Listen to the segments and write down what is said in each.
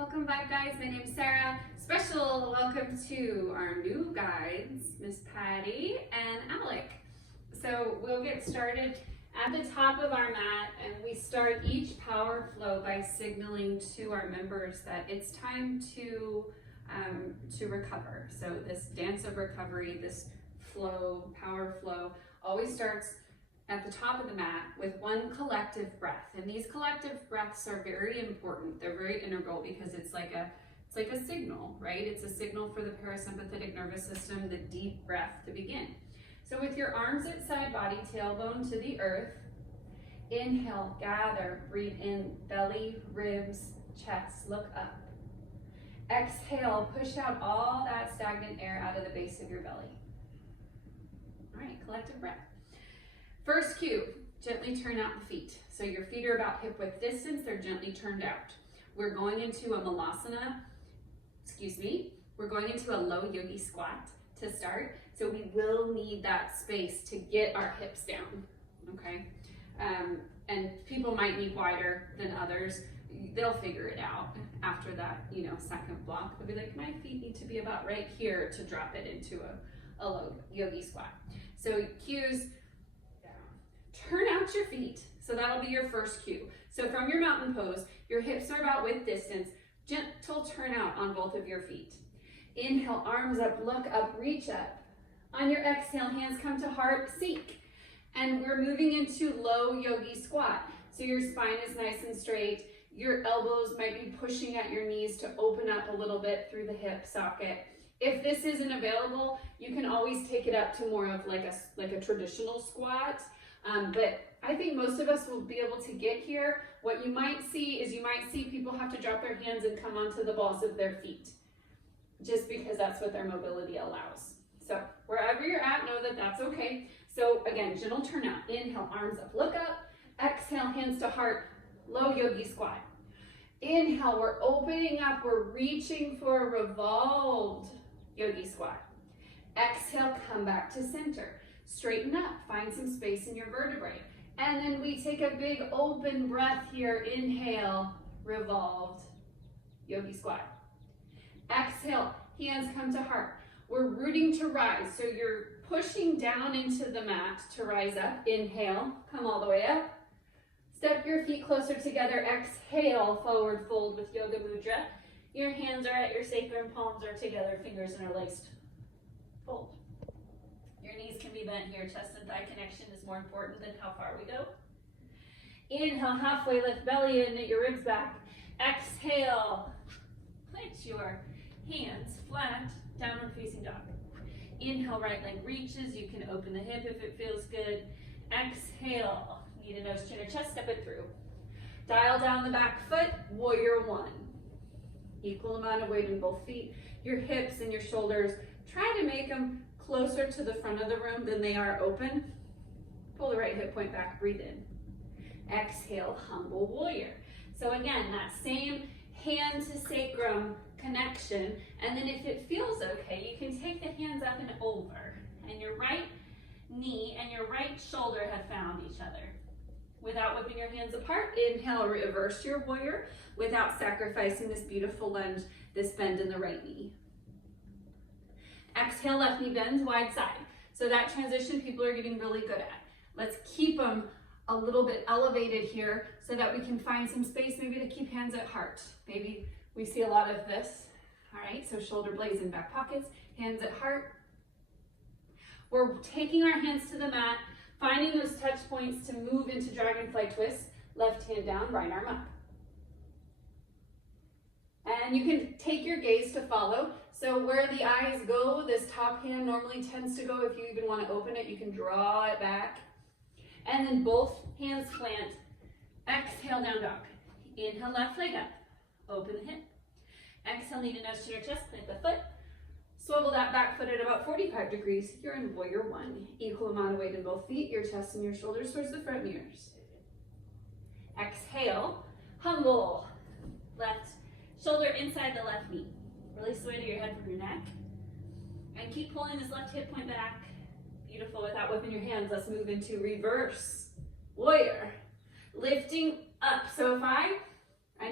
Welcome back, guys. My name is Sarah. Special welcome to our new guides, Miss Patty and Alec. So we'll get started at the top of our mat, and we start each power flow by signaling to our members that it's time to recover. So this dance of recovery, this flow, power flow, always starts at the top of the mat with one collective breath. And these collective breaths are very important. They're very integral because it's like a signal, right? It's a signal for the parasympathetic nervous system, the deep breath to begin. So with your arms at side body, tailbone to the earth, inhale, gather, breathe in, belly, ribs, chest, look up. Exhale, push out all that stagnant air out of the base of your belly. All right, collective breath. First cue, gently turn out the feet. So your feet are about hip width distance, they're gently turned out. We're going into a we're going into a low yogi squat to start. So we will need that space to get our hips down, okay? And people might need wider than others. They'll figure it out after that, second block. They'll be like, my feet need to be about right here to drop it into a low yogi squat. So cues, turn out your feet. So that'll be your first cue. So from your mountain pose, your hips are about width distance, gentle turn out on both of your feet. Inhale, arms up, look up, reach up. On your exhale, hands come to heart, seek. And we're moving into low yogi squat. So your spine is nice and straight. Your elbows might be pushing at your knees to open up a little bit through the hip socket. If this isn't available, you can always take it up to more of like a traditional squat. But I think most of us will be able to get here. What you might see is people have to drop their hands and come onto the balls of their feet, just because that's what their mobility allows. So wherever you're at, know that that's okay. So again, gentle turn out. Inhale, arms up, look up. Exhale, hands to heart, low yogi squat. Inhale, we're opening up, we're reaching for a revolved yogi squat. Exhale, come back to center. Straighten up, find some space in your vertebrae. And then we take a big open breath here. Inhale, revolved yogi squat. Exhale, hands come to heart. We're rooting to rise. So you're pushing down into the mat to rise up. Inhale, come all the way up. Step your feet closer together. Exhale, forward fold with Yoga Mudra. Your hands are at your sacrum, palms are together, fingers interlaced. Fold. Your knees can be bent here. Chest and thigh connection is more important than how far we go. Inhale, halfway lift belly in, knit your ribs back. Exhale, plant your hands flat, downward facing dog. Inhale, right leg reaches. You can open the hip if it feels good. Exhale, knee to nose, chin or chest, step it through. Dial down the back foot, warrior one. Equal amount of weight in both feet. Your hips and your shoulders, try to make them closer to the front of the room than they are open. Pull the right hip point back, breathe in. Exhale, humble warrior. So again, that same hand to sacrum connection, and then if it feels okay, you can take the hands up and over, and your right knee and your right shoulder have found each other. Without whipping your hands apart, inhale, reverse your warrior without sacrificing this beautiful lunge, this bend in the right knee. Exhale, left knee bends, wide side. So that transition people are getting really good at. Let's keep them a little bit elevated here so that we can find some space maybe to keep hands at heart. Maybe we see a lot of this. All right, so shoulder blades in back pockets, hands at heart. We're taking our hands to the mat, finding those touch points to move into Dragonfly Twist. Left hand down, right arm up. And you can take your gaze to follow. So where the eyes go, this top hand normally tends to go. If you even want to open it, you can draw it back. And then both hands plant. Exhale, down dog. Inhale, left leg up. Open the hip. Exhale, knee to nose, chin or chest, plant the foot. Swivel that back foot at about 45 degrees. You're in warrior one. Equal amount of weight in both feet, your chest and your shoulders towards the front mirrors. Exhale, humble. Left shoulder inside the left knee. Release the weight of your head from your neck. And keep pulling this left hip point back. Beautiful, without whipping your hands. Let's move into reverse warrior. Lifting up. So if I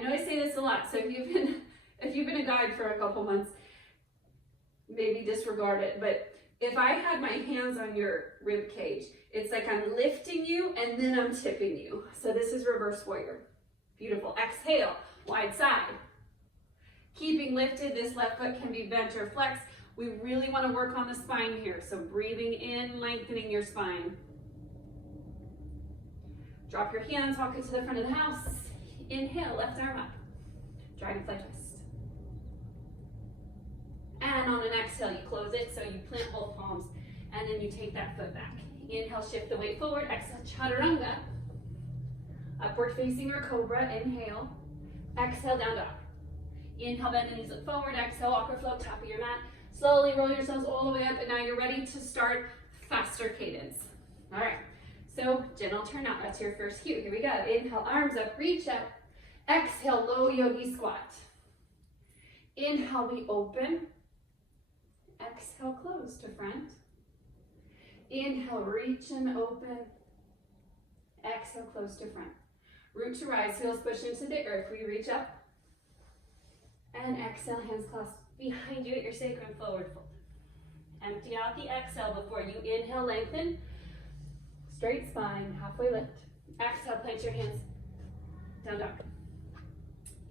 know I say this a lot, so if you've been If you've been a guide for a couple months, maybe disregard it, but if I had my hands on your rib cage, it's like I'm lifting you and then I'm tipping you. So this is reverse warrior. Beautiful. Exhale, wide side. Keeping lifted, this left foot can be bent or flexed. We really want to work on the spine here. So breathing in, lengthening your spine. Drop your hands, walk it to the front of the house. Inhale, left arm up. Dragonfly twist. And on an exhale, you close it, so you plant both palms, and then you take that foot back. Inhale, shift the weight forward. Exhale, chaturanga. Upward facing or cobra, inhale. Exhale, down dog. Inhale, bend the knees, look forward. Exhale, walk or float, top of your mat. Slowly roll yourselves all the way up, and now you're ready to start faster cadence. All right, so gentle turn out, that's your first cue. Here we go. Inhale, arms up, reach up. Exhale, low yogi squat. Inhale, we open. Exhale, close to front. Inhale, reach and open. Exhale, close to front. Root to rise, heels push into the earth. We reach up. And exhale, hands clasped behind you at your sacrum, forward fold. Empty out the exhale before you inhale, lengthen. Straight spine, halfway lift. Exhale, plant your hands. Down dog.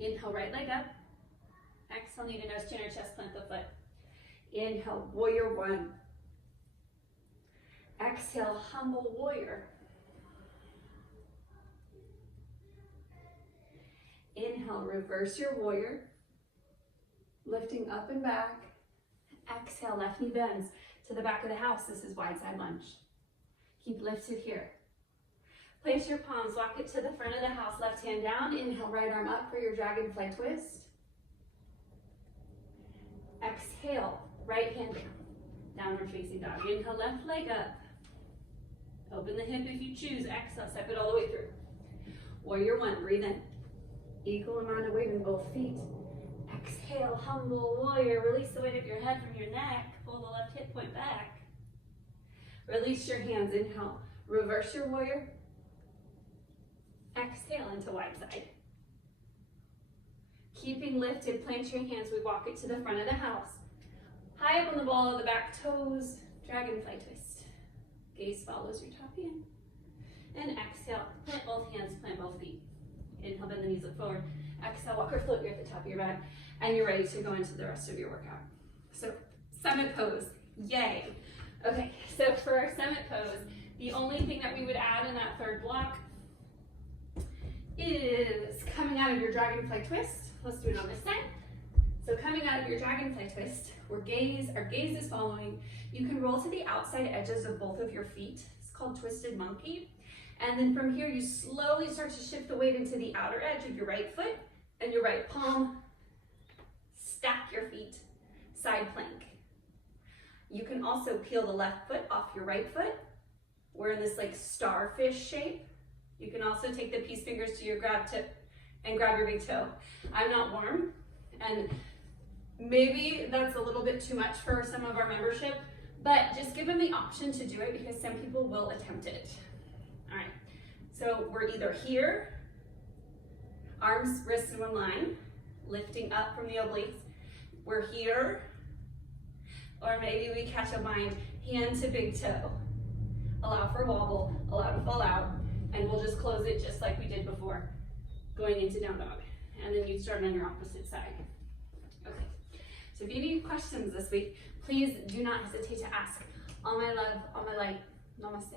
Inhale, right leg up. Exhale, knee to nose, chin or chest, plant the foot. Inhale, warrior one. Exhale, humble warrior. Inhale, reverse your warrior. Lifting up and back. Exhale, left knee bends to the back of the house. This is wide side lunge. Keep lifted here. Place your palms, walk it to the front of the house, left hand down. Inhale, right arm up for your dragonfly twist. Exhale, right hand down. Downward facing dog. Inhale, left leg up. Open the hip if you choose. Exhale, step it all the way through. Warrior one, breathe in. Equal amount of weight in both feet. Exhale, humble warrior. Release the weight of your head from your neck. Pull the left hip point back. Release your hands. Inhale, reverse your warrior. Exhale into wide side. Keeping lifted, plant your hands. We walk it to the front of the house. High up on the ball of the back toes, dragonfly twist. Gaze follows your top hand. And exhale, plant both hands, plant both feet. Inhale, bend the knees, look forward. Exhale, walk or float, you're at the top of your mat. And you're ready to go into the rest of your workout. So, summit pose, yay. Okay, so for our summit pose, the only thing that we would add in that third block is coming out of your dragonfly twist. Let's do it on this side. So coming out of your dragonfly twist, our gaze is following. You can roll to the outside edges of both of your feet. It's called twisted monkey. And then from here, you slowly start to shift the weight into the outer edge of your right foot and your right palm. Stack your feet, side plank. You can also peel the left foot off your right foot. We're in this like starfish shape. You can also take the peace fingers to your grab tip and grab your big toe. I'm not warm, and maybe that's a little bit too much for some of our membership, but just give them the option to do it because some people will attempt it. All right, so we're either here, arms, wrists in one line, lifting up from the obliques. We're here, or maybe we catch a bind, hand to big toe. Allow for wobble, allow to fall out, and we'll just close it just like we did before, going into down dog. And then you start on your opposite side. Okay, so if you have any questions this week, please do not hesitate to ask. All my love, all my light, namaste.